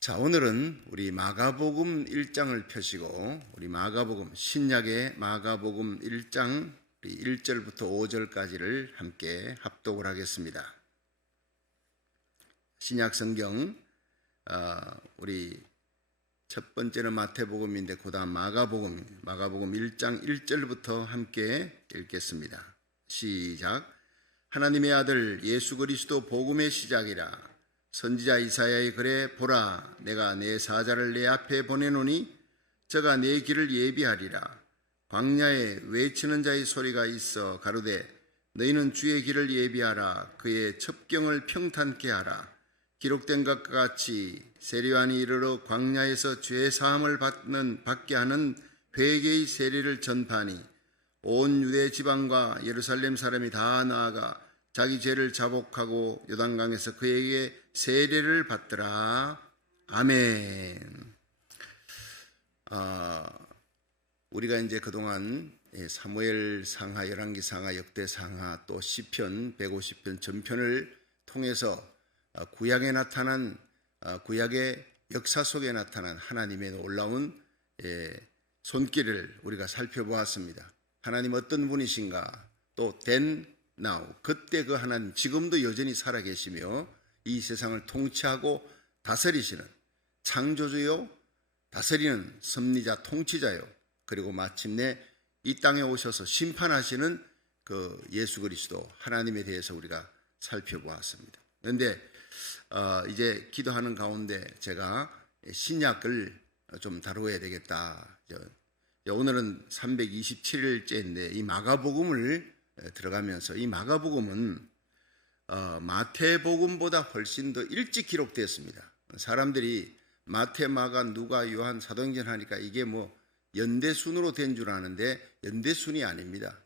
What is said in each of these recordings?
자, 오늘은 우리 마가복음 1장을 펴시고 우리 마가복음 신약의 마가복음 1장 1절부터 5절까지를 함께 합독을 하겠습니다. 신약 성경 우리 첫 번째는 마태복음인데 그다음 마가복음 1장 1절부터 함께 읽겠습니다. 시작. 하나님의 아들 예수 그리스도 복음의 시작이라. 선지자 이사야의 글에 보라, 내가 내 사자를 내 앞에 보내노니 저가 내 길을 예비하리라. 광야에 외치는 자의 소리가 있어 가로되 너희는 주의 길을 예비하라. 그의 첩경을 평탄케 하라. 기록된 것과 같이 세례요한이 이르러 광야에서 죄 사함을 받게 하는 회개의 세례를 전파하니 온 유대 지방과 예루살렘 사람이 다 나아가 자기 죄를 자복하고 요단강에서 그에게 세례를 받더라. 아멘. 우리가 이제 그동안 사무엘 상하, 열왕기 상하, 역대 상하, 또 시편, 150편 전편을 통해서 구약에 나타난 구약의 역사 속에 나타난 하나님의 놀라운 손길을 우리가 살펴보았습니다. 하나님 어떤 분이신가? 또 now, 그때 그 하나님 지금도 여전히 살아계시며 이 세상을 통치하고 다스리시는 창조주요, 다스리는 섭리자, 통치자요, 그리고 마침내 이 땅에 오셔서 심판하시는 그 예수 그리스도 하나님에 대해서 우리가 살펴보았습니다. 그런데 이제 기도하는 가운데 제가 신약을 좀 다루어야 되겠다. 오늘은 327일째인데 이 마가복음을 들어가면서 이 마가복음은 마태복음보다 훨씬 더 일찍 기록되었습니다. 사람들이 마태, 마가, 누가, 요한, 사도행전 하니까 이게 뭐 연대순으로 된 줄 아는데 연대순이 아닙니다.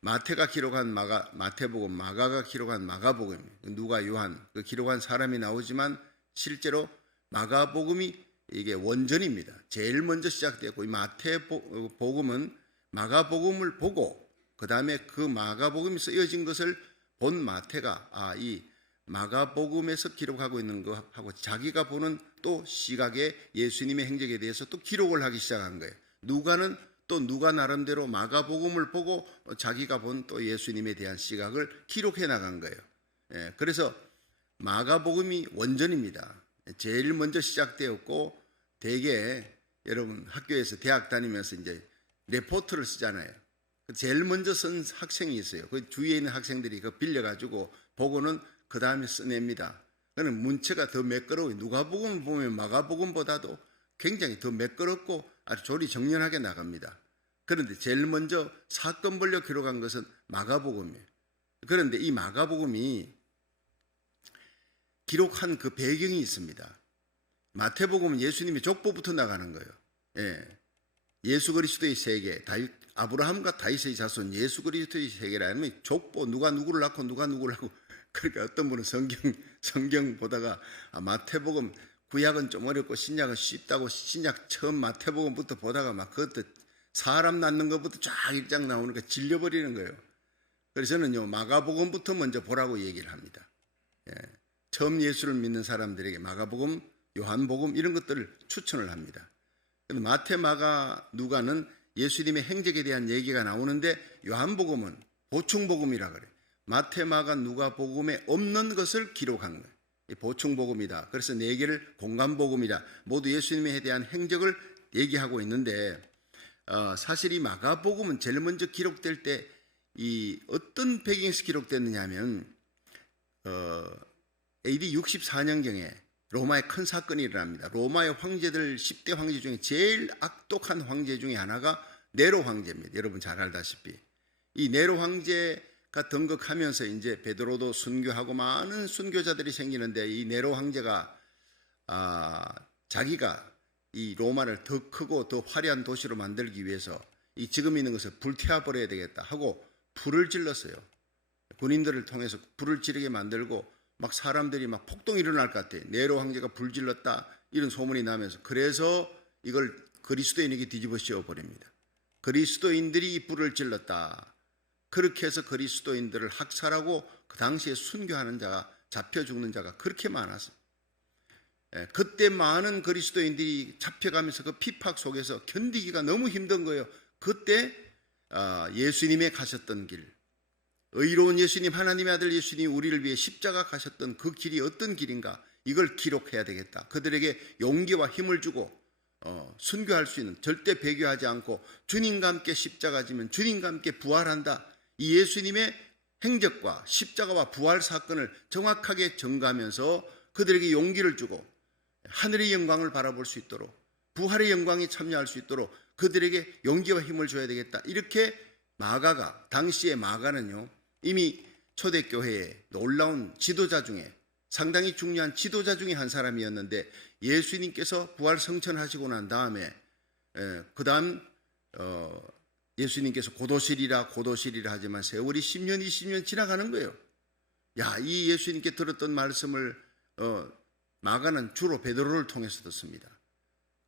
마태가 기록한 마태복음, 마가가 기록한 마가복음, 누가, 요한 그 기록한 사람이 나오지만 실제로 마가복음이 이게 원전입니다. 제일 먼저 시작되었고 이 마태복음은 마가복음을 보고 그 다음에 그 마가복음이 쓰여진 것을 본 마태가 이 마가복음에서 기록하고 있는 것하고 자기가 보는 또 시각의 예수님의 행적에 대해서 또 기록을 하기 시작한 거예요. 누가는 또 누가 나름대로 마가복음을 보고 자기가 본 또 예수님에 대한 시각을 기록해 나간 거예요. 그래서 마가복음이 원전입니다. 제일 먼저 시작되었고 대개 여러분 학교에서 대학 다니면서 이제 레포트를 쓰잖아요. 제일 먼저 쓴 학생이 있어요. 그 주위에 있는 학생들이 그거 빌려가지고 보고는 그 다음에 써냅니다. 그는 문체가 더 매끄러워요. 누가복음을 보면 마가복음보다도 굉장히 더 매끄럽고 아주 조리정연하게 나갑니다. 그런데 제일 먼저 사건별로 기록한 것은 마가복음이에요. 그런데 이 마가복음이 기록한 그 배경이 있습니다. 마태복음은 예수님의 족보부터 나가는 거예요. 예수 그리스도의 세계, 아브라함과 다윗의 자손 예수 그리스도의 세계라면 족보, 누가 누구를 낳고 누가 누구를 하고. 그러니까 어떤 분은 성경 보다가 마태복음 구약은 좀 어렵고 신약은 쉽다고 신약 처음 마태복음부터 보다가 막 그것도 사람 낳는 것부터 쫙 1장 나오니까 질려버리는 거예요. 그래서 저는요 마가복음부터 먼저 보라고 얘기를 합니다. 처음 예수를 믿는 사람들에게 마가복음, 요한복음 이런 것들을 추천을 합니다. 근데 마태, 마가, 누가는 예수님의 행적에 대한 얘기가 나오는데 요한복음은 보충복음이라 그래요. 마태, 마가, 누가 복음에 없는 것을 기록한 거예요. 보충복음이다. 그래서 네 개를 공간복음이다. 모두 예수님에 대한 행적을 얘기하고 있는데 사실 이 마가복음은 제일 먼저 기록될 때 이 어떤 배경에서 기록됐느냐 하면 AD 64년경에 로마에 큰 사건이 일어납니다. 로마의 황제들 10대 황제 중에 제일 악독한 황제 중에 하나가 네로 황제입니다. 여러분 잘 알다시피 이 네로 황제가 등극하면서 이제 베드로도 순교하고 많은 순교자들이 생기는데 이 네로 황제가 자기가 이 로마를 더 크고 더 화려한 도시로 만들기 위해서 이 지금 있는 것을 불태워버려야 되겠다 하고 불을 질렀어요. 군인들을 통해서 불을 지르게 만들고 막 사람들이 막 폭동이 일어날 것 같아. 네로 황제가 불질렀다 이런 소문이 나면서 그래서 이걸 그리스도인에게 뒤집어 씌워버립니다. 그리스도인들이 이 불을 질렀다. 그렇게 해서 그리스도인들을 학살하고 그 당시에 순교하는 자가 잡혀 죽는 자가 그렇게 많았어요. 그때 많은 그리스도인들이 잡혀가면서 그 핍박 속에서 견디기가 너무 힘든 거예요. 그때 예수님의 가셨던 길, 의로운 예수님, 하나님의 아들 예수님 우리를 위해 십자가 가셨던 그 길이 어떤 길인가, 이걸 기록해야 되겠다. 그들에게 용기와 힘을 주고 순교할 수 있는, 절대 배교하지 않고 주님과 함께 십자가 지면 주님과 함께 부활한다. 이 예수님의 행적과 십자가와 부활 사건을 정확하게 전가하면서 그들에게 용기를 주고 하늘의 영광을 바라볼 수 있도록, 부활의 영광에 참여할 수 있도록 그들에게 용기와 힘을 줘야 되겠다. 이렇게 마가가, 당시의 마가는요, 이미 초대교회의 놀라운 지도자 중에, 상당히 중요한 지도자 중에 한 사람이었는데, 예수님께서 부활 성천하시고 난 다음에 그 다음 예수님께서 고도실이라 하지만 세월이 10년 20년 지나가는 거예요. 이 예수님께 들었던 말씀을 마가는 주로 베드로를 통해서 듣습니다.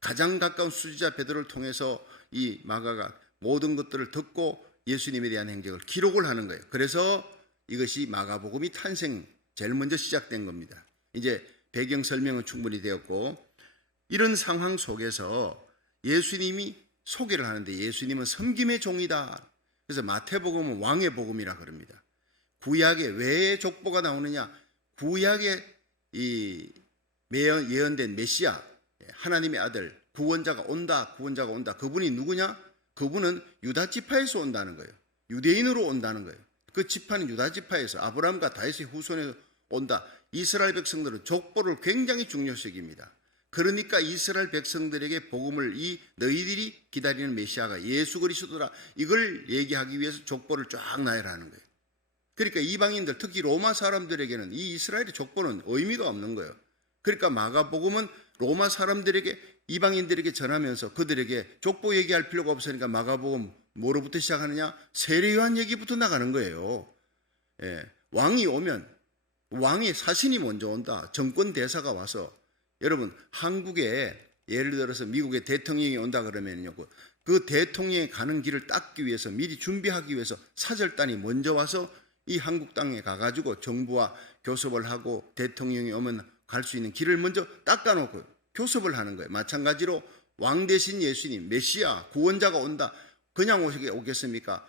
가장 가까운 수지자 베드로를 통해서 이 마가가 모든 것들을 듣고 예수님에 대한 행적을 기록을 하는 거예요. 그래서 이것이 마가복음이 제일 먼저 시작된 겁니다. 이제 배경 설명은 충분히 되었고, 이런 상황 속에서 예수님이 소개를 하는데, 예수님은 섬김의 종이다. 그래서 마태복음은 왕의 복음이라 그럽니다. 구약에 왜 족보가 나오느냐? 구약에 이 예언된 메시아, 하나님의 아들, 구원자가 온다. 그분이 누구냐? 그분은 유다 지파에서 온다는 거예요. 유대인으로 온다는 거예요. 그 지파는 유다 지파에서, 아브라함과 다윗의 후손에서 온다. 이스라엘 백성들은 족보를 굉장히 중요시 여깁니다. 그러니까 이스라엘 백성들에게 복음을, 너희들이 기다리는 메시아가 예수 그리스도라, 이걸 얘기하기 위해서 족보를 쫙 나열하는 거예요. 그러니까 이방인들, 특히 로마 사람들에게는 이 이스라엘의 족보는 의미가 없는 거예요. 그러니까 마가복음은 로마 사람들에게, 이방인들에게 전하면서 그들에게 족보 얘기할 필요가 없으니까 마가복음 뭐로부터 시작하느냐? 세례 요한 얘기부터 나가는 거예요. 왕이 오면, 왕의 사신이 먼저 온다. 정권 대사가 와서, 여러분 한국에 예를 들어서 미국의 대통령이 온다 그러면요, 그 대통령이 가는 길을 닦기 위해서, 미리 준비하기 위해서 사절단이 먼저 와서 이 한국 땅에 가가지고 정부와 교섭을 하고, 대통령이 오면 갈 수 있는 길을 먼저 닦아놓고 교섭을 하는 거예요. 마찬가지로 왕 대신 예수님, 메시아, 구원자가 온다. 그냥 오겠습니까?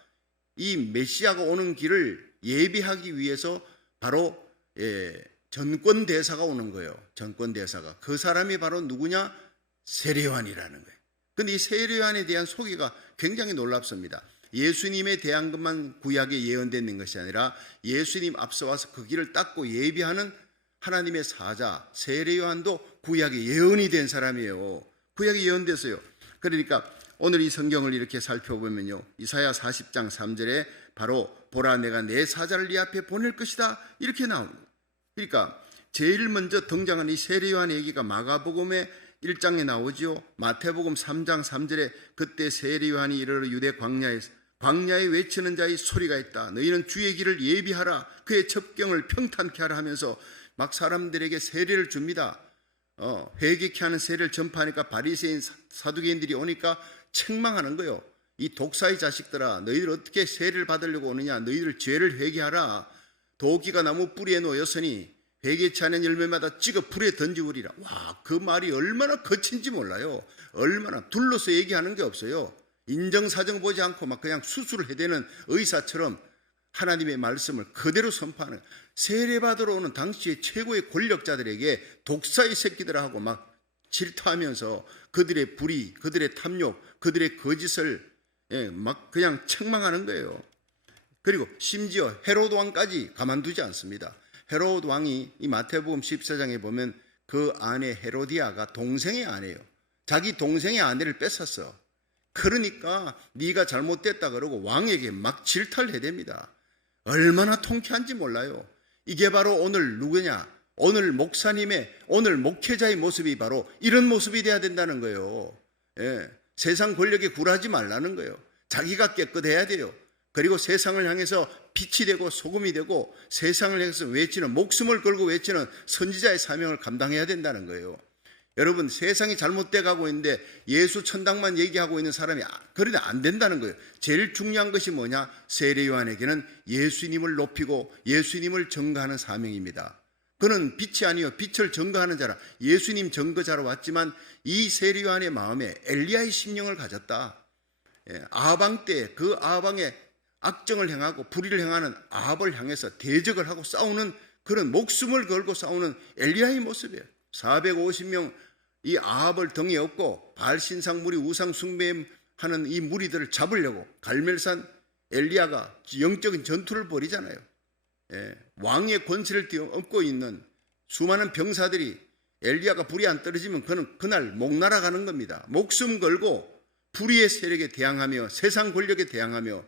이 메시아가 오는 길을 예비하기 위해서 바로 전권 대사가 오는 거예요. 전권 대사가. 그 사람이 바로 누구냐? 세례 요한이라는 거예요. 근데 이 세례 요한에 대한 소개가 굉장히 놀랍습니다. 예수님에 대한 것만 구약에 예언된 것이 아니라 예수님 앞서와서 그 길을 닦고 예비하는 하나님의 사자 세례 요한도 구약에 예언이 된 사람이에요. 구약에 예언됐어요. 그러니까 오늘 이 성경을 이렇게 살펴보면요, 이사야 40장 3절에 바로 보라 내가 내 사자를 네 앞에 보낼 것이다, 이렇게 나옵니다. 그러니까 제일 먼저 등장한 이 세례 요한의 얘기가 마가복음의 1장에 나오지요. 마태복음 3장 3절에 그때 세례 요한이 이르러 유대 광야에 외치는 자의 소리가 있다. 너희는 주의 길을 예비하라. 그의 첩경을 평탄케 하라 하면서 막 사람들에게 세례를 줍니다. 회개케 하는 세례를 전파하니까 바리새인 사두개인들이 오니까 책망하는 거예요. 이 독사의 자식들아, 너희들 어떻게 세례를 받으려고 오느냐? 너희들 죄를 회개하라. 도끼가 나무 뿌리에 놓였으니 회개치 않은 열매마다 찍어 불에 던지우리라. 와, 그 말이 얼마나 거친지 몰라요. 얼마나 둘러서 얘기하는 게 없어요. 인정사정 보지 않고 막 그냥 수술을 해대는 의사처럼 하나님의 말씀을 그대로 선포하는, 세례받으러 오는 당시의 최고의 권력자들에게 독사의 새끼들아 하고 막 질타하면서 그들의 불의, 그들의 탐욕, 그들의 거짓을 막 그냥 책망하는 거예요. 그리고 심지어 헤롯 왕까지 가만두지 않습니다. 헤롯 왕이 이 마태복음 14장에 보면 그 아내 헤로디아가 동생의 아내예요. 자기 동생의 아내를 뺏었어. 그러니까 네가 잘못됐다 그러고 왕에게 막 질타를 해댑니다. 얼마나 통쾌한지 몰라요. 이게 바로 오늘 누구냐? 오늘 목사님의, 오늘 목회자의 모습이 바로 이런 모습이 돼야 된다는 거예요. 세상 권력에 굴하지 말라는 거예요. 자기가 깨끗해야 돼요. 그리고 세상을 향해서 빛이 되고 소금이 되고 세상을 향해서 외치는, 목숨을 걸고 외치는 선지자의 사명을 감당해야 된다는 거예요. 여러분, 세상이 잘못돼 가고 있는데 예수 천당만 얘기하고 있는 사람이 그러면 안 된다는 거예요. 제일 중요한 것이 뭐냐? 세례 요한에게는 예수님을 높이고 예수님을 전가하는 사명입니다. 그는 빛이 아니요 빛을 증거하는 자라. 예수님 증거자로 왔지만 이 세리요한의 마음에 엘리야의 심령을 가졌다. 아방 때 그 아방의 악정을 행하고 불의를 행하는 아합을 향해서 대적을 하고 싸우는 그런 목숨을 걸고 싸우는 엘리야의 모습이에요. 450명 이 아합을 등에 업고 바알 신상 무리 우상 숭배하는 이 무리들을 잡으려고 갈멜산 엘리야가 영적인 전투를 벌이잖아요. 왕의 권세를 얻고 있는 수많은 병사들이 엘리야가 불이 안 떨어지면 그는 그날 목 날아가는 겁니다. 목숨 걸고 불의의 세력에 대항하며 세상 권력에 대항하며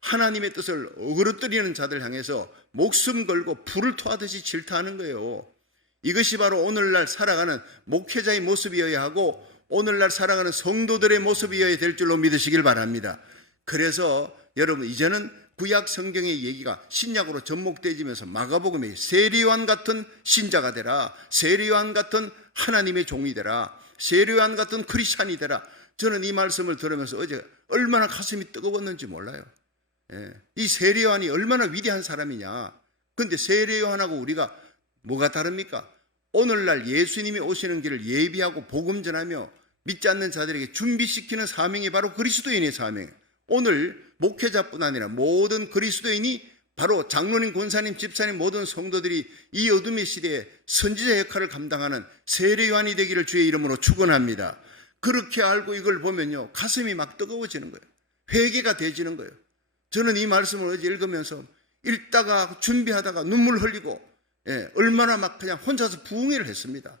하나님의 뜻을 어그러뜨리는 자들 향해서 목숨 걸고 불을 토하듯이 질타하는 거예요. 이것이 바로 오늘날 살아가는 목회자의 모습이어야 하고 오늘날 살아가는 성도들의 모습이어야 될 줄로 믿으시길 바랍니다. 그래서 여러분 이제는 구약 성경의 얘기가 신약으로 접목되지면서 마가복음에 세리요한 같은 신자가 되라, 세리요한 같은 하나님의 종이 되라, 세리요한 같은 크리스찬이 되라. 저는 이 말씀을 들으면서 어제 얼마나 가슴이 뜨거웠는지 몰라요. 이 세리요한이 얼마나 위대한 사람이냐. 근데 세리요한하고 우리가 뭐가 다릅니까? 오늘날 예수님이 오시는 길을 예비하고 복음 전하며 믿지 않는 자들에게 준비시키는 사명이 바로 그리스도인의 사명이에요. 오늘 목회자뿐 아니라 모든 그리스도인이 바로 장로님, 권사님, 집사님 모든 성도들이 이 어둠의 시대에 선지자 역할을 감당하는 세례요한이 되기를 주의 이름으로 축원합니다. 그렇게 알고 이걸 보면요 가슴이 막 뜨거워지는 거예요. 회개가 되지는 거예요. 저는 이 말씀을 어제 읽으면서 읽다가 준비하다가 눈물 흘리고 얼마나 막 그냥 혼자서 부흥회를 했습니다.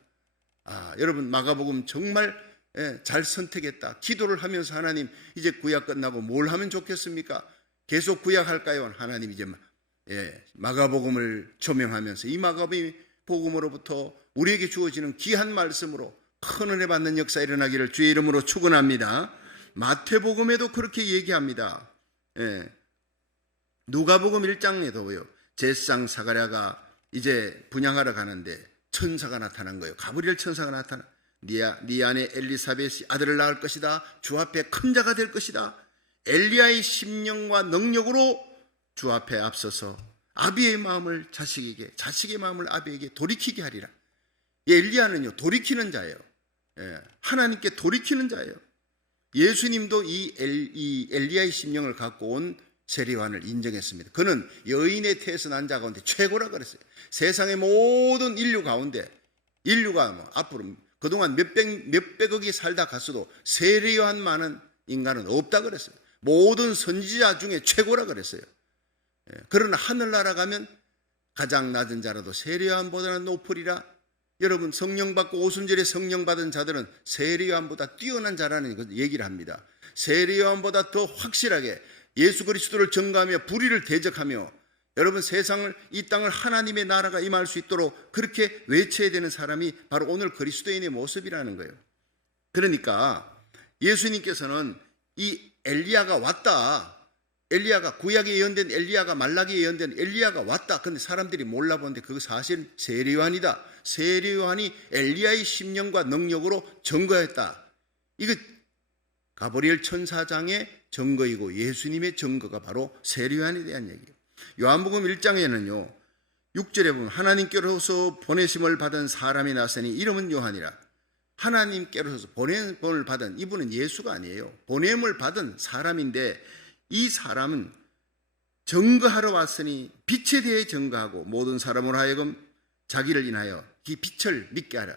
여러분 마가복음 정말 잘 선택했다. 기도를 하면서 하나님 이제 구약 끝나고 뭘 하면 좋겠습니까? 계속 구약할까요? 하나님 이제 마가복음을 조명하면서 이 마가복음으로부터 우리에게 주어지는 귀한 말씀으로 큰 은혜 받는 역사 일어나기를 주의 이름으로 축원합니다. 마태복음에도 그렇게 얘기합니다. 누가복음 1장에도요 제사장 사가랴가 이제 분향하러 가는데 천사가 나타난 거예요. 가브리엘 천사가 나타나 네 안에 엘리사벳이 아들을 낳을 것이다. 주 앞에 큰 자가 될 것이다. 엘리야의 심령과 능력으로 주 앞에 앞서서 아비의 마음을 자식에게, 자식의 마음을 아비에게 돌이키게 하리라. 엘리야는요 돌이키는 자예요. 하나님께 돌이키는 자예요. 예수님도 이 엘리야의 심령을 갖고 온 세리요한을 인정했습니다. 그는 여인의 태에서 난 자 가운데 최고라 그랬어요. 세상의 모든 인류 가운데 인류가 앞으로 그동안 몇백억이 살다 갔어도 세리요한만한 인간은 없다 그랬어요. 모든 선지자 중에 최고라 그랬어요. 그러나 하늘나라 가면 가장 낮은 자라도 세리요한보다는 높으리라. 여러분 성령 받고 오순절에 성령 받은 자들은 세리요한보다 뛰어난 자라는 얘기를 합니다. 세리요한보다 더 확실하게 예수 그리스도를 전가하며 불의를 대적하며 여러분 세상을 이 땅을 하나님의 나라가 임할 수 있도록 그렇게 외쳐야 되는 사람이 바로 오늘 그리스도인의 모습이라는 거예요. 그러니까 예수님께서는 이 엘리야가 왔다. 엘리야가 구약에 예언된 엘리야가 말라기에 예언된 엘리야가 왔다. 근데 사람들이 몰라보는데 그거 사실 세리요한이다. 세리요한이 엘리야의 심령과 능력으로 증거했다. 이거 가브리엘 천사장의 증거이고 예수님의 증거가 바로 세리요한에 대한 얘기예요. 요한복음 1장에는요 6절에 보면 하나님께로서 보내심을 받은 사람이 나서니 이름은 요한이라. 하나님께로서 보냄을 받은 이분은 예수가 아니에요. 보냄을 받은 사람인데 이 사람은 증거하러 왔으니 빛에 대해 증거하고 모든 사람으로 하여금 자기를 인하여 이 빛을 믿게 하라.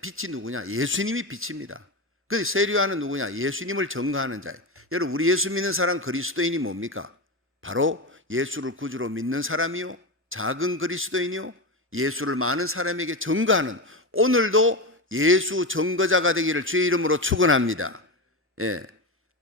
빛이 누구냐? 예수님이 빛입니다. 그 세리요한은 누구냐? 예수님을 증거하는 자예요. 여러분 우리 예수 믿는 사람 그리스도인이 뭡니까? 바로 예수를 구주로 믿는 사람이요 작은 그리스도인이요 예수를 많은 사람에게 증거하는 오늘도 예수 증거자가 되기를 주의 이름으로 축원합니다.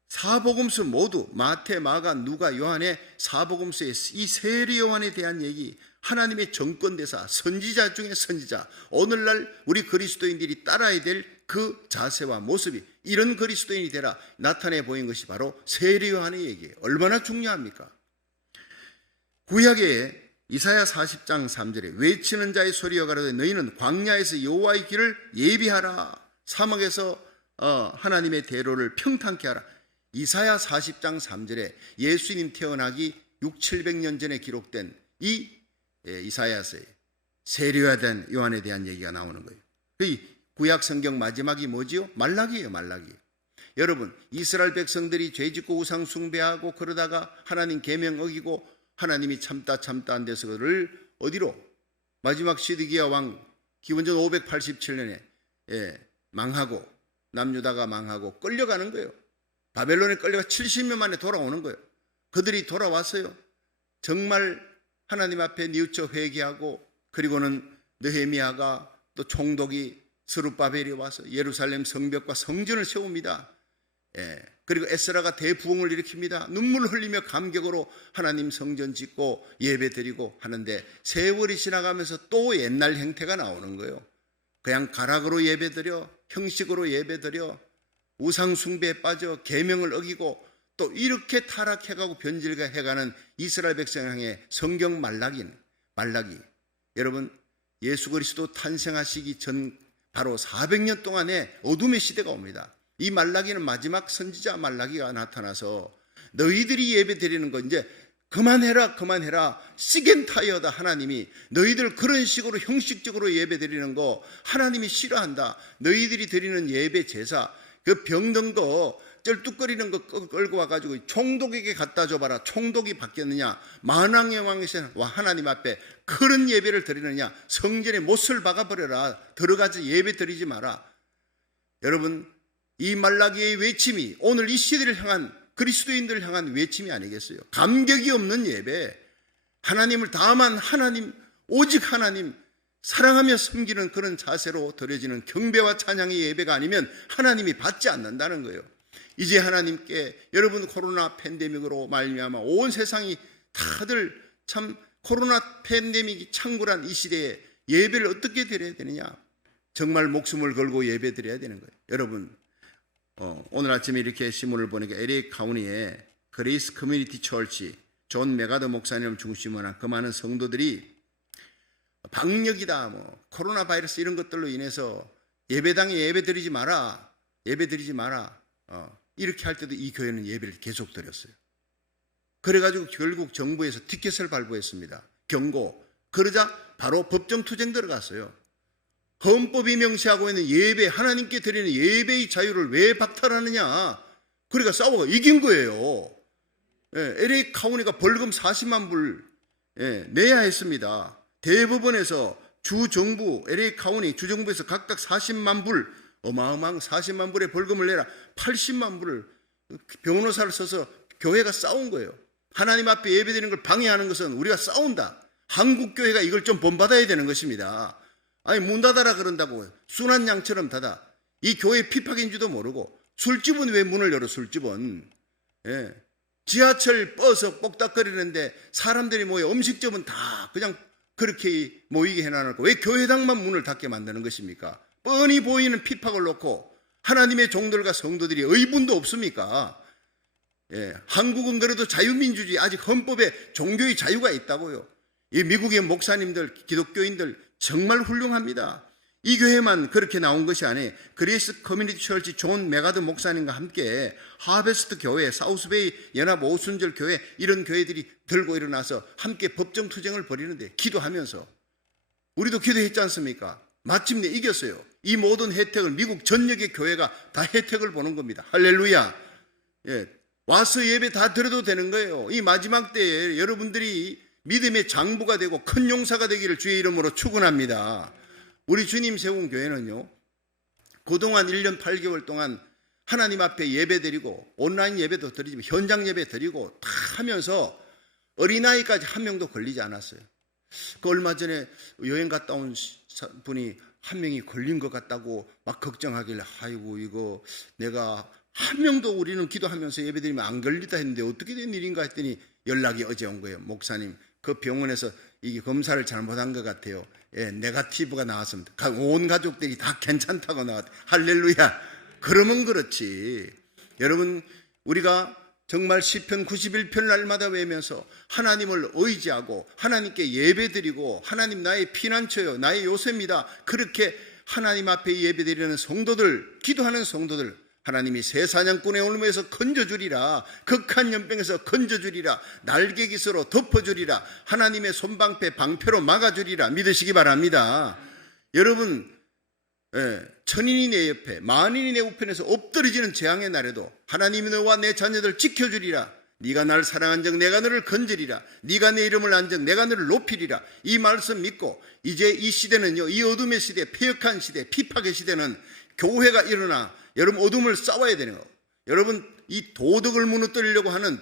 사복음서 모두 마태, 마가, 누가, 요한의 사복음서의 이 세리요한에 대한 얘기 하나님의 정권대사 선지자 중에 선지자 오늘날 우리 그리스도인들이 따라야 될 그 자세와 모습이 이런 그리스도인이 되라 나타내 보인 것이 바로 세리요한의 얘기예요. 얼마나 중요합니까? 구약에 이사야 40장 3절에 외치는 자의 소리여 가로되 너희는 광야에서 여호와의 길을 예비하라 사막에서 하나님의 대로를 평탄케 하라. 이사야 40장 3절에 예수님 태어나기 600~700년 전에 기록된 이 이사야서의 세례된 요한에 대한 얘기가 나오는 거예요. 이 구약 성경 마지막이 뭐지요? 말라기예요, 말라기. 여러분, 이스라엘 백성들이 죄짓고 우상 숭배하고 그러다가 하나님 계명 어기고 하나님이 참다 안 돼서 그를 어디로? 마지막 시드기야 왕 기원전 587년에 망하고 남유다가 망하고 끌려가는 거예요. 바벨론에 끌려가 70년 만에 돌아오는 거예요. 그들이 돌아왔어요. 정말 하나님 앞에 뉘우쳐 회개하고, 그리고는 느헤미야가 또 총독이 스룹바벨이 와서 예루살렘 성벽과 성전을 세웁니다. 그리고 에스라가 대부흥을 일으킵니다. 눈물 흘리며 감격으로 하나님 성전 짓고 예배 드리고 하는데, 세월이 지나가면서 또 옛날 행태가 나오는 거예요. 그냥 가락으로 예배 드려, 형식으로 예배 드려, 우상 숭배에 빠져 계명을 어기고 또 이렇게 타락해가고 변질해가는 이스라엘 백성을 향해 성경 말라기. 여러분, 예수 그리스도 탄생하시기 전 바로 400년 동안의 어둠의 시대가 옵니다. 이 말라기는 마지막 선지자 말라기가 나타나서 너희들이 예배 드리는 거 이제 그만해라 시겐타이어다. 하나님이 너희들 그런 식으로 형식적으로 예배 드리는 거 하나님이 싫어한다. 너희들이 드리는 예배 제사, 그 병든 거 쩔뚝거리는 거 끌고 와가지고 총독에게 갖다 줘봐라. 총독이 바뀌었느냐? 만왕의 왕이신 하나님 앞에 그런 예배를 드리느냐? 성전에 못을 박아버려라. 들어가서 예배 드리지 마라. 여러분, 이 말라기의 외침이 오늘 이 시대를 향한, 그리스도인들을 향한 외침이 아니겠어요? 감격이 없는 예배, 하나님을 다만 하나님, 오직 하나님 사랑하며 섬기는 그런 자세로 드려지는 경배와 찬양의 예배가 아니면 하나님이 받지 않는다는 거예요. 이제 하나님께, 여러분, 코로나 팬데믹으로 말미암아 온 세상이 다들 참 코로나 팬데믹이 창궐한 이 시대에 예배를 어떻게 드려야 되느냐? 정말 목숨을 걸고 예배 드려야 되는 거예요. 여러분, 오늘 아침에 이렇게 신문을 보니까 LA 카운티에 그레이스 커뮤니티 처치 존 메가더 목사님 중심으로 한 그 많은 성도들이 방역이다, 코로나 바이러스 이런 것들로 인해서 예배당에 예배 드리지 마라, 이렇게 할 때도 이 교회는 예배를 계속 드렸어요. 그래가지고 결국 정부에서 티켓을 발부했습니다. 경고. 그러자 바로 법정투쟁 들어갔어요. 헌법이 명시하고 있는 예배, 하나님께 드리는 예배의 자유를 왜 박탈하느냐? 그러니까 싸워가 이긴 거예요. LA 카운티가 벌금 40만 불 내야 했습니다. 대법원에서 주정부, LA 카운티 주정부에서 각각 40만 불, 어마어마한 40만 불의 벌금을 내라. 80만 불을 변호사를 써서 교회가 싸운 거예요. 하나님 앞에 예배드리는 걸 방해하는 것은 우리가 싸운다. 한국 교회가 이걸 좀 본받아야 되는 것입니다. 아니, 문 닫아라 그런다고 순한 양처럼 닫아. 이 교회 피팍인지도 모르고. 술집은 왜 문을 열어? 술집은 지하철 버스 뽁닥거리는데 사람들이 모여 음식점은 다 그냥 그렇게 모이게 해놔놓고 왜 교회당만 문을 닫게 만드는 것입니까? 뻔히 보이는 피팍을 놓고 하나님의 종들과 성도들이 의분도 없습니까? 한국은 그래도 자유민주주의, 아직 헌법에 종교의 자유가 있다고요. 이 미국의 목사님들, 기독교인들 정말 훌륭합니다. 이 교회만 그렇게 나온 것이 아니에요. 그레이스 커뮤니티 처치 존 메가더 목사님과 함께 하베스트 교회, 사우스베이 연합 오순절 교회, 이런 교회들이 들고 일어나서 함께 법정 투쟁을 벌이는데, 기도하면서 우리도 기도했지 않습니까? 마침내 이겼어요. 이 모든 혜택을 미국 전역의 교회가 다 혜택을 보는 겁니다. 할렐루야. 와서 예배 다 드려도 되는 거예요. 이 마지막 때에 여러분들이 믿음의 장부가 되고 큰 용사가 되기를 주의 이름으로 축원합니다. 우리 주님 세운 교회는요, 그동안 1년 8개월 동안 하나님 앞에 예배 드리고 온라인 예배도 드리지만 현장 예배 드리고 다 하면서 어린아이까지 한 명도 걸리지 않았어요. 그 얼마 전에 여행 갔다 온 분이 한 명이 걸린 것 같다고 막 걱정하길래, 아이고, 이거 내가 한 명도, 우리는 기도하면서 예배 드리면 안 걸리다 했는데 어떻게 된 일인가 했더니 연락이 어제 온 거예요. 목사님, 그 병원에서 이게 검사를 잘못한 것 같아요. 네거티브가 나왔습니다. 온 가족들이 다 괜찮다고 나왔대요. 할렐루야. 그러면 그렇지. 여러분, 우리가 정말 시편 91편 날마다 외면서 하나님을 의지하고 하나님께 예배드리고, 하나님 나의 피난처요, 나의 요새입니다, 그렇게 하나님 앞에 예배드리는 성도들, 기도하는 성도들, 하나님이 새 사냥꾼의 올무에서 건져주리라. 극한 연병에서 건져주리라. 날개깃으로 덮어주리라. 하나님의 손방패 방패로 막아주리라. 믿으시기 바랍니다. 여러분, 천인이 내 옆에 만인이 내 우편에서 엎드러지는 재앙의 날에도 하나님이 너와 내 자녀들 지켜주리라. 네가 날 사랑한 적 내가 너를 건지리라. 네가 내 이름을 안 적 내가 너를 높이리라. 이 말씀 믿고 이제 이 시대는요, 이 어둠의 시대, 폐역한 시대, 피팍의 시대는 교회가 일어나 여러분 어둠을 싸워야 되는 거예요. 여러분 이 도덕을 무너뜨리려고 하는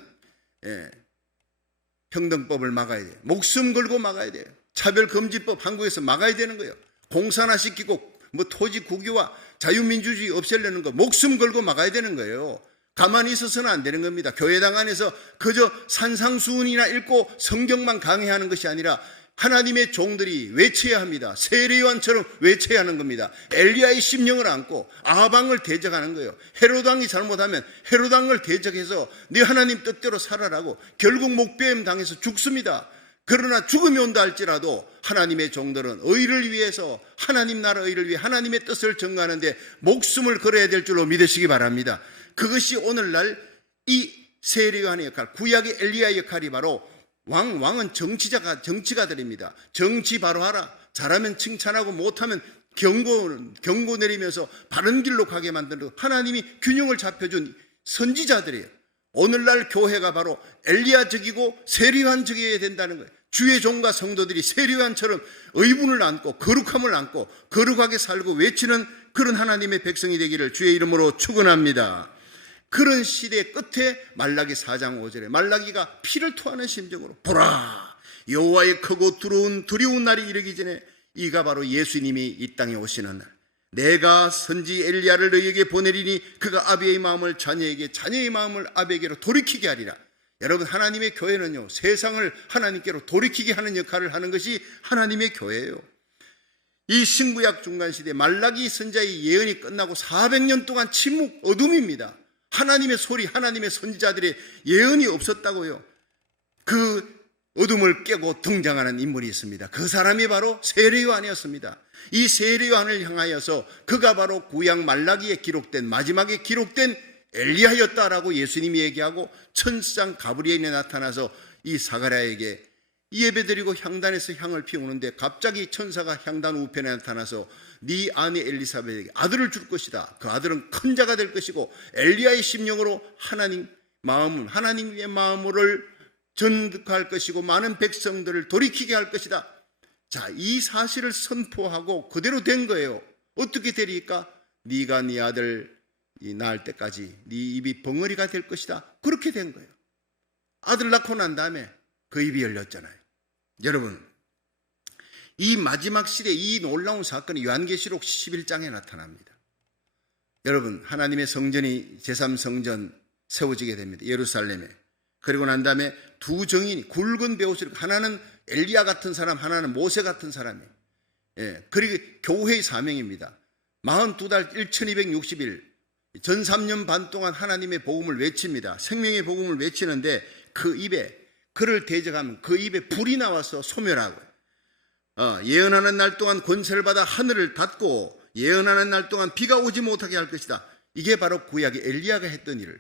평등법을 막아야 돼요. 목숨 걸고 막아야 돼요. 차별금지법 한국에서 막아야 되는 거예요. 공산화 시키고 토지 국유화 자유민주주의 없애려는 거 목숨 걸고 막아야 되는 거예요. 가만히 있어서는 안 되는 겁니다. 교회당 안에서 그저 산상수훈이나 읽고 성경만 강의하는 것이 아니라 하나님의 종들이 외쳐야 합니다. 세례요한처럼 외쳐야 하는 겁니다. 엘리야의 심령을 안고 아방을 대적하는 거예요. 헤로당이 잘못하면 헤로당을 대적해서 네 하나님 뜻대로 살아라고 결국 목배임 당해서 죽습니다. 그러나 죽음이 온다 할지라도 하나님의 종들은 의를 위해서 하나님 나라 의를 위해 하나님의 뜻을 전가하는데 목숨을 걸어야 될 줄로 믿으시기 바랍니다. 그것이 오늘날 이 세례요한의 역할, 구약의 엘리야의 역할이 바로 왕은 정치가들입니다. 정치 바로 하라. 잘하면 칭찬하고 못하면 경고 내리면서 바른 길로 가게 만드는 하나님이 균형을 잡혀준 선지자들이에요. 오늘날 교회가 바로 엘리야적이고 세례요한적이어야 된다는 거예요. 주의 종과 성도들이 세례요한처럼 의분을 안고 거룩함을 안고 거룩하게 살고 외치는 그런 하나님의 백성이 되기를 주의 이름으로 축원합니다. 그런 시대 끝에 말라기 4장 5절에 말라기가 피를 토하는 심정으로 보라, 여호와의 크고 두려운 날이 이르기 전에 이가 바로 예수님이 이 땅에 오시는 날, 내가 선지 엘리야를 너희에게 보내리니 그가 아비의 마음을 자녀에게 자녀의 마음을 아비에게로 돌이키게 하리라. 여러분, 하나님의 교회는요, 세상을 하나님께로 돌이키게 하는 역할을 하는 것이 하나님의 교회예요. 이 신구약 중간시대 말라기 선지자의 예언이 끝나고 400년 동안 침묵, 어둠입니다. 하나님의 소리, 하나님의 선지자들의 예언이 없었다고요. 그 어둠을 깨고 등장하는 인물이 있습니다. 그 사람이 바로 세례요한이었습니다. 이 세례요한을 향하여서 그가 바로 구약 말라기에 기록된 마지막에 기록된 엘리야였다라고 예수님이 얘기하고 천사장 가브리엘이 나타나서 이 사가랴에게 예배드리고 향단에서 향을 피우는데 갑자기 천사가 향단 우편에 나타나서 네 아내 엘리사벳에게 아들을 줄 것이다. 그 아들은 큰 자가 될 것이고 엘리야의 심령으로 하나님의 마음을 전득할 것이고 많은 백성들을 돌이키게 할 것이다. 자, 이 사실을 선포하고 그대로 된 거예요. 어떻게 되리까? 네가 네 아들 낳을 때까지 네 입이 벙어리가 될 것이다. 그렇게 된 거예요. 아들 낳고 난 다음에 그 입이 열렸잖아요. 여러분, 이 마지막 시대 이 놀라운 사건이 요한계시록 11장에 나타납니다. 여러분, 하나님의 성전이 제3성전 세워지게 됩니다. 예루살렘에. 그리고 난 다음에 두 정인이 굵은 베옷을, 하나는 엘리야 같은 사람, 하나는 모세 같은 사람이에요. 그리고 교회의 사명입니다. 42달 1260일 전 3년 반 동안 하나님의 복음을 외칩니다. 생명의 복음을 외치는데 그 입에, 그를 대적하면 그 입에 불이 나와서 소멸하고, 예언하는 날 동안 권세를 받아 하늘을 닫고 예언하는 날 동안 비가 오지 못하게 할 것이다. 이게 바로 구약의 엘리야가 했던 일.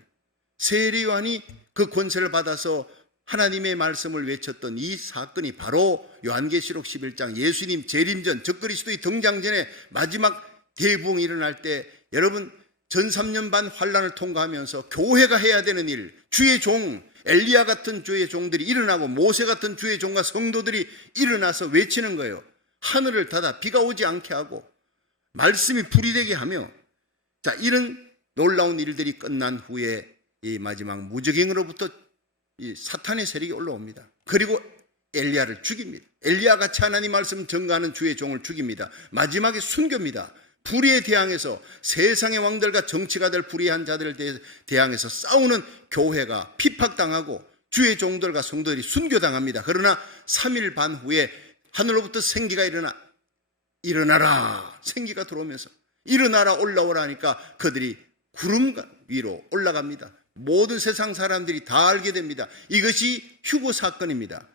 세례요한이 그 권세를 받아서 하나님의 말씀을 외쳤던 이 사건이 바로 요한계시록 11장 예수님 재림전 적그리스도의 등장 전에 마지막 대부흥이 일어날 때 여러분 전 3년 반 환란을 통과하면서 교회가 해야 되는 일, 주의 종 엘리야 같은 주의 종들이 일어나고 모세 같은 주의 종과 성도들이 일어나서 외치는 거예요. 하늘을 닫아 비가 오지 않게 하고 말씀이 불이 되게 하며, 자, 이런 놀라운 일들이 끝난 후에 이 마지막 무적행으로부터 이 사탄의 세력이 올라옵니다. 그리고 엘리야를 죽입니다. 엘리야 같이 하나님 말씀 전가하는 주의 종을 죽입니다. 마지막에 순교입니다. 불의에 대항해서 세상의 왕들과 정치가들 불의한 자들을 대항해서 싸우는 교회가 핍박당하고 주의 종들과 성도들이 순교당합니다. 그러나 3일 반 후에 하늘로부터 생기가 일어나라, 생기가 들어오면서 일어나라, 올라오라 하니까 그들이 구름 위로 올라갑니다. 모든 세상 사람들이 다 알게 됩니다. 이것이 휴거 사건입니다.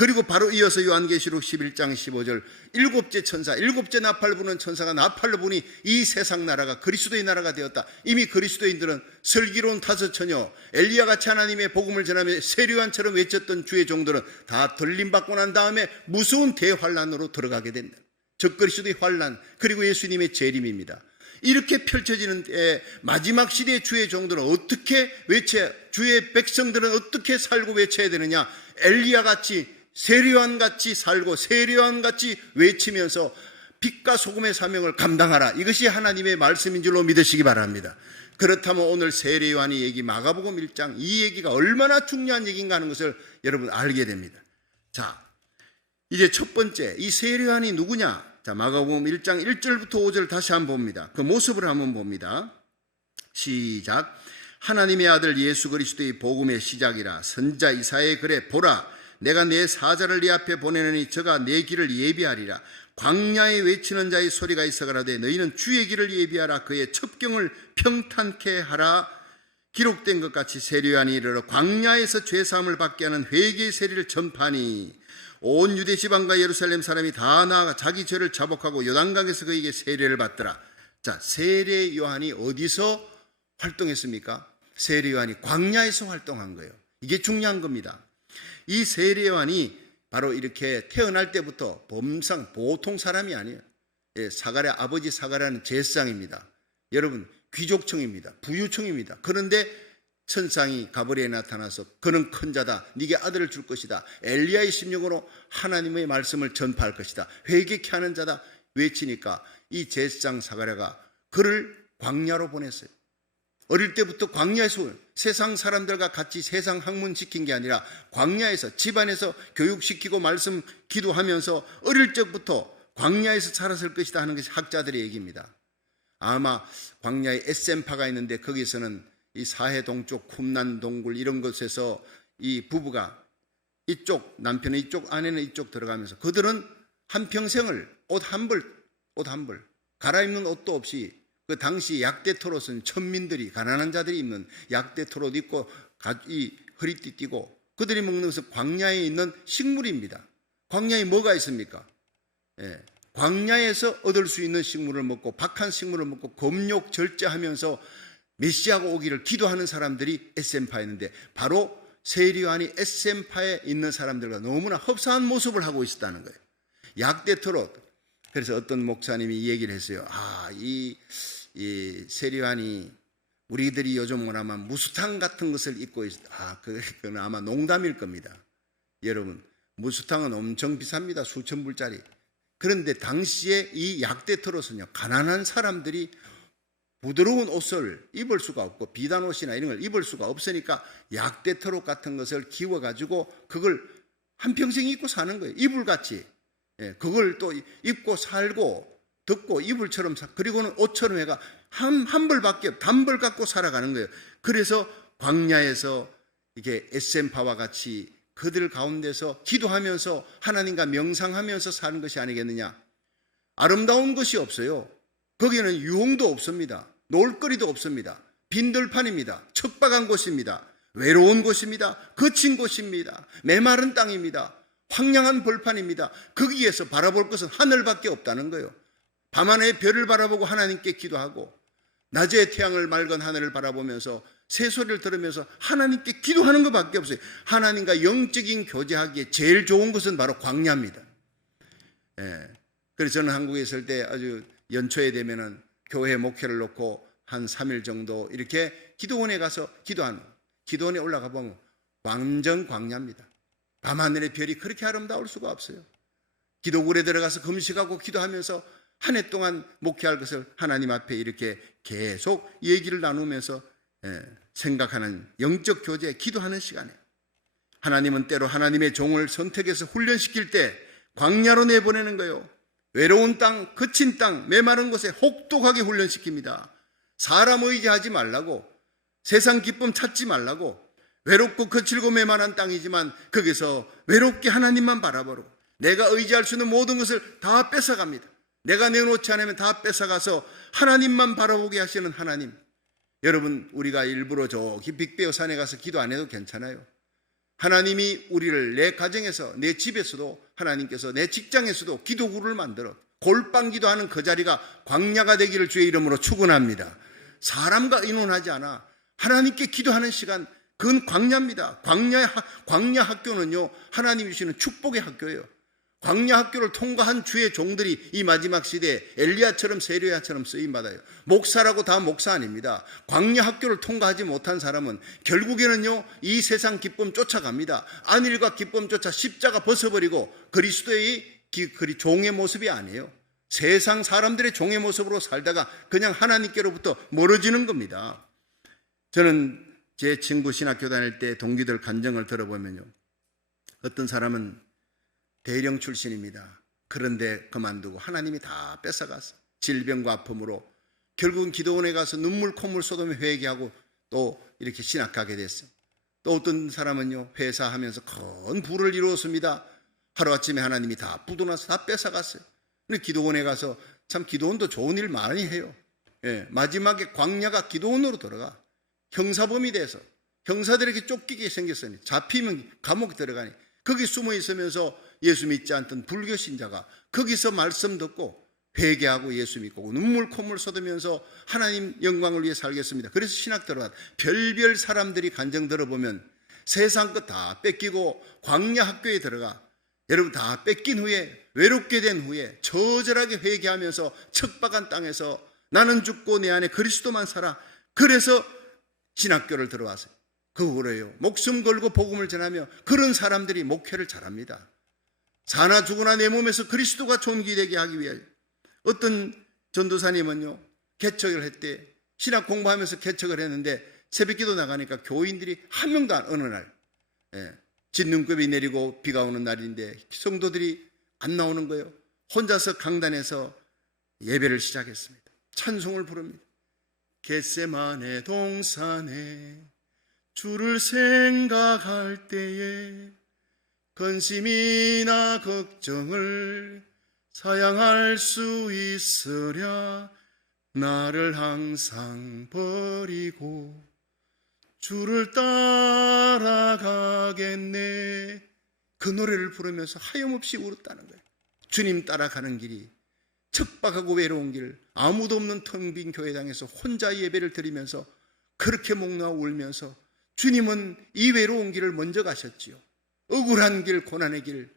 그리고 바로 이어서 요한계시록 11장 15절 일곱째 천사, 일곱째 나팔 부는 천사가 나팔로 부니 이 세상 나라가 그리스도의 나라가 되었다. 이미 그리스도인들은 슬기로운 다섯 처녀 엘리야같이 하나님의 복음을 전하며 세례요한처럼 외쳤던 주의 종들은 다 들림받고 난 다음에 무서운 대환란으로 들어가게 된다. 즉 그리스도의 환란 그리고 예수님의 재림입니다. 이렇게 펼쳐지는 때에 마지막 시대의 주의 종들은 어떻게 외쳐야, 주의 백성들은 어떻게 살고 외쳐야 되느냐? 엘리야같이 세례요한같이 살고 세례요한같이 외치면서 빛과 소금의 사명을 감당하라. 이것이 하나님의 말씀인 줄로 믿으시기 바랍니다. 그렇다면 오늘 세례요한이 얘기 마가복음 1장 이 얘기가 얼마나 중요한 얘기인가 하는 것을 여러분 알게 됩니다. 자, 이제 첫 번째 이 세례요한이 누구냐? 자, 마가복음 1장 1절부터 5절 다시 한번 봅니다. 그 모습을 한번 봅니다. 시작. 하나님의 아들 예수 그리스도의 복음의 시작이라. 선지자 이사야의 글에 보라 내가 내 사자를 네 앞에 보내느니 저가 내 길을 예비하리라. 광야에 외치는 자의 소리가 있어가라되 너희는 주의 길을 예비하라. 그의 첩경을 평탄케 하라. 기록된 것 같이 세례요한이 이르러 광야에서 죄사함을 받게 하는 회개의 세례를 전파하니 온 유대 지방과 예루살렘 사람이 다 나아가 자기 죄를 자복하고 요단강에서 그에게 세례를 받더라. 자, 세례요한이 어디서 활동했습니까? 세례요한이 광야에서 활동한 거예요. 이게 중요한 겁니다. 이 세례요한이 바로 이렇게 태어날 때부터 범상 보통 사람이 아니에요. 사가랴 아버지 사가랴는 제사장입니다. 여러분 귀족층입니다. 부유층입니다. 그런데 천상이 가브리엘에 나타나서 그는 큰 자다. 네게 아들을 줄 것이다. 엘리야의 심령으로 하나님의 말씀을 전파할 것이다. 회개케 하는 자다. 외치니까 이 제사장 사가랴가 그를 광야로 보냈어요. 어릴 때부터 광야에서 세상 사람들과 같이 세상 학문 시킨 게 아니라 광야에서 집안에서 교육시키고 말씀 기도하면서 어릴 적부터 광야에서 살았을 것이다 하는 것이 학자들의 얘기입니다. 아마 광야에 에셈파가 있는데 거기서는 이 사해 동쪽 쿰난 동굴 이런 곳에서 이 부부가 이쪽 남편은 이쪽 아내는 이쪽 들어가면서 그들은 한평생을 옷 한 벌 갈아입는 옷도 없이 그 당시 약대 털옷은 천민들이 가난한 자들이 입는 약대 털옷 입고 이 허리띠 띠고 그들이 먹는 것은 광야에 있는 식물입니다. 광야에 뭐가 있습니까? 광야에서 얻을 수 있는 식물을 먹고 박한 식물을 먹고 검욕 절제하면서 메시아가 오기를 기도하는 사람들이 에셈파였는데 바로 세례요한이 에셈파에 있는 사람들과 너무나 흡사한 모습을 하고 있었다는 거예요. 약대 털옷. 그래서 어떤 목사님이 이 얘기를 했어요. 이 세례요한이 우리들이 요즘 뭐라면 무수탕 같은 것을 입고 있다. 그건 아마 농담일 겁니다. 여러분 무수탕은 엄청 비쌉니다. 수천 불짜리. 그런데 당시에 이 약대 털옷은요 가난한 사람들이 부드러운 옷을 입을 수가 없고 비단 옷이나 이런 걸 입을 수가 없으니까 약대 털옷 같은 것을 기워가지고 그걸 한평생 입고 사는 거예요. 이불같이. 그걸 또 입고 살고 덮고 이불처럼 그리고는 옷처럼 해가 한 벌밖에 단벌 갖고 살아가는 거예요. 그래서 광야에서 이게 에셈파와 같이 그들 가운데서 기도하면서 하나님과 명상하면서 사는 것이 아니겠느냐. 아름다운 것이 없어요. 거기는 유흥도 없습니다. 놀거리도 없습니다. 빈들판입니다. 척박한 곳입니다. 외로운 곳입니다. 거친 곳입니다. 메마른 땅입니다. 황량한 벌판입니다. 거기에서 바라볼 것은 하늘밖에 없다는 거예요. 밤하늘의 별을 바라보고 하나님께 기도하고 낮에 태양을 맑은 하늘을 바라보면서 새소리를 들으면서 하나님께 기도하는 것밖에 없어요. 하나님과 영적인 교제하기에 제일 좋은 것은 바로 광야입니다. 그래서 저는 한국에 있을 때 아주 연초에 되면은 교회 목회를 놓고 한 3일 정도 이렇게 기도원에 가서 기도원에 올라가 보면 완전 광야입니다. 밤하늘의 별이 그렇게 아름다울 수가 없어요. 기도굴에 들어가서 금식하고 기도하면서 한 해 동안 목회할 것을 하나님 앞에 이렇게 계속 얘기를 나누면서 생각하는 영적 교제, 기도하는 시간이에요. 하나님은 때로 하나님의 종을 선택해서 훈련시킬 때 광야로 내보내는 거예요. 외로운 땅, 거친 땅, 메마른 곳에 혹독하게 훈련시킵니다. 사람 의지하지 말라고, 세상 기쁨 찾지 말라고, 외롭고 거칠고 메마른 땅이지만 거기서 외롭게 하나님만 바라보고 내가 의지할 수 있는 모든 것을 다 뺏어갑니다. 내가 내놓지 않으면 다 뺏어가서 하나님만 바라보게 하시는 하나님. 여러분 우리가 일부러 저기 빅베어 산에 가서 기도 안 해도 괜찮아요. 하나님이 우리를 내 가정에서, 내 집에서도, 하나님께서 내 직장에서도 기도구를 만들어 골방 기도하는 그 자리가 광야가 되기를 주의 이름으로 축원합니다. 사람과 의논하지 않아 하나님께 기도하는 시간, 그건 광야입니다. 광야 학교는요, 하나님이 주시는 축복의 학교예요. 광야 학교를 통과한 주의 종들이 이 마지막 시대에 엘리야처럼 세리야처럼 쓰임받아요. 목사라고 다 목사 아닙니다. 광야 학교를 통과하지 못한 사람은 결국에는요, 이 세상 기쁨 쫓아갑니다. 안일과 기쁨 쫓아 십자가 벗어버리고 그리스도의 종의 모습이 아니에요. 세상 사람들의 종의 모습으로 살다가 그냥 하나님께로부터 멀어지는 겁니다. 저는 제 친구 신학교 다닐 때 동기들 간증을 들어보면요, 어떤 사람은 대령 출신입니다. 그런데 그만두고 하나님이 다 뺏어갔어. 질병과 아픔으로 결국은 기도원에 가서 눈물 콧물 쏟으며 회개하고 또 이렇게 신학하게 됐어. 또 어떤 사람은요, 회사하면서 큰 부를 이루었습니다. 하루아침에 하나님이 다 부도나서 다 뺏어갔어요. 근데 기도원에 가서 참 기도원도 좋은 일 많이 해요. 예, 마지막에 광야가 기도원으로 들어가. 형사범이 돼서 형사들에게 쫓기게 생겼으니 잡히면 감옥에 들어가니 거기 숨어 있으면서 예수 믿지 않던 불교 신자가 거기서 말씀 듣고 회개하고 예수 믿고 눈물 콧물 쏟으면서 하나님 영광을 위해 살겠습니다. 그래서 신학 들어가 별별 사람들이 간증 들어보면 세상 것 다 뺏기고 광야 학교에 들어가 여러분 다 뺏긴 후에 외롭게 된 후에 처절하게 회개하면서 척박한 땅에서 나는 죽고 내 안에 그리스도만 살아. 그래서 신학교를 들어왔어요. 그 후로요, 목숨 걸고 복음을 전하며 그런 사람들이 목회를 잘합니다. 사나 죽으나 내 몸에서 그리스도가 존귀되게 하기 위해. 어떤 전도사님은요, 개척을 했대. 신학 공부하면서 개척을 했는데 새벽기도 나가니까 교인들이 한 명도 어느 날 진눈급이 내리고 비가 오는 날인데 성도들이 안 나오는 거예요. 혼자서 강단에서 예배를 시작했습니다. 찬송을 부릅니다. 겟세마네 동산에 주를 생각할 때에 근심이나 걱정을 사양할 수 있으랴. 나를 항상 버리고 주를 따라가겠네. 그 노래를 부르면서 하염없이 울었다는 거예요. 주님 따라가는 길이 척박하고 외로운 길, 아무도 없는 텅 빈 교회당에서 혼자 예배를 드리면서 그렇게 목 놓아 울면서 주님은 이 외로운 길을 먼저 가셨지요. 억울한 길, 고난의 길,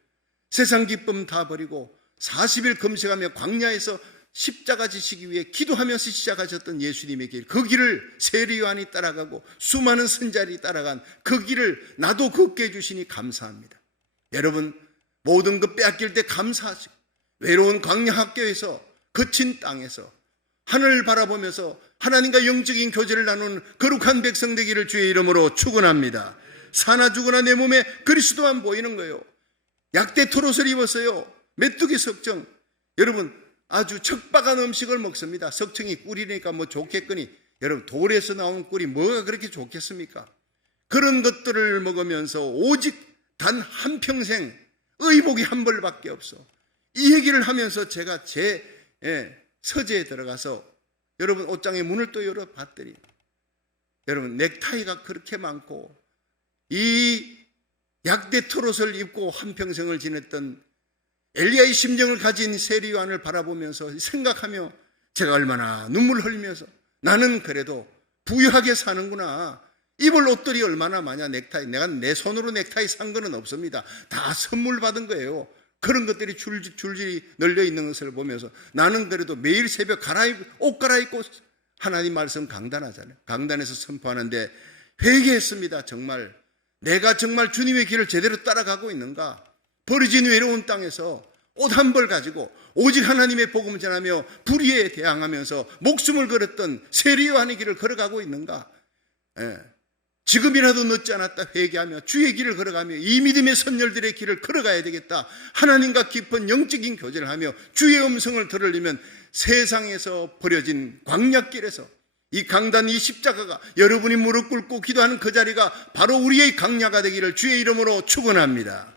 세상 기쁨 다 버리고 40일 금식하며 광야에서 십자가 지시기 위해 기도하면서 시작하셨던 예수님의 길, 그 길을 세리 요한이 따라가고 수많은 선자들이 따라간 그 길을 나도 걷게 해주시니 감사합니다. 여러분, 모든 것 빼앗길 때 감사하시고 외로운 광야 학교에서 거친 땅에서 하늘을 바라보면서 하나님과 영적인 교제를 나누는 거룩한 백성 되기를 주의 이름으로 축원합니다. 사나 죽으나 내 몸에 그리스도만 보이는 거예요. 약대 토롯을 입었어요. 메뚜기 석청. 여러분, 아주 척박한 음식을 먹습니다. 석청이 꿀이니까 뭐 좋겠거니, 여러분 돌에서 나온 꿀이 뭐가 그렇게 좋겠습니까? 그런 것들을 먹으면서 오직 단 한평생 의복이 한 벌밖에 없어. 이 얘기를 하면서 제가 제 서재에 들어가서 여러분 옷장의 문을 또 열어봤더니 여러분 넥타이가 그렇게 많고 이 약대 토롯을 입고 한평생을 지냈던 엘리야의 심정을 가진 세리 요한을 바라보면서 생각하며 제가 얼마나 눈물 흘리면서 나는 그래도 부유하게 사는구나. 입을 옷들이 얼마나 많냐. 넥타이, 내가 내 손으로 넥타이 산 거는 없습니다. 다 선물 받은 거예요. 그런 것들이 줄줄이 널려 있는 것을 보면서 나는 그래도 매일 새벽 옷 갈아입고 하나님 말씀 강단하잖아요. 강단에서 선포하는데 회개했습니다. 정말 내가 정말 주님의 길을 제대로 따라가고 있는가? 버려진 외로운 땅에서 옷 한 벌 가지고 오직 하나님의 복음을 전하며 불의에 대항하면서 목숨을 걸었던 세리 요한의 길을 걸어가고 있는가? 지금이라도 늦지 않았다 회개하며 주의 길을 걸어가며 이 믿음의 선열들의 길을 걸어가야 되겠다. 하나님과 깊은 영적인 교제를 하며 주의 음성을 들으려면 세상에서 버려진 광야길에서 이 강단, 이 십자가가 여러분이 무릎 꿇고 기도하는 그 자리가 바로 우리의 광야가 되기를 주의 이름으로 축원합니다.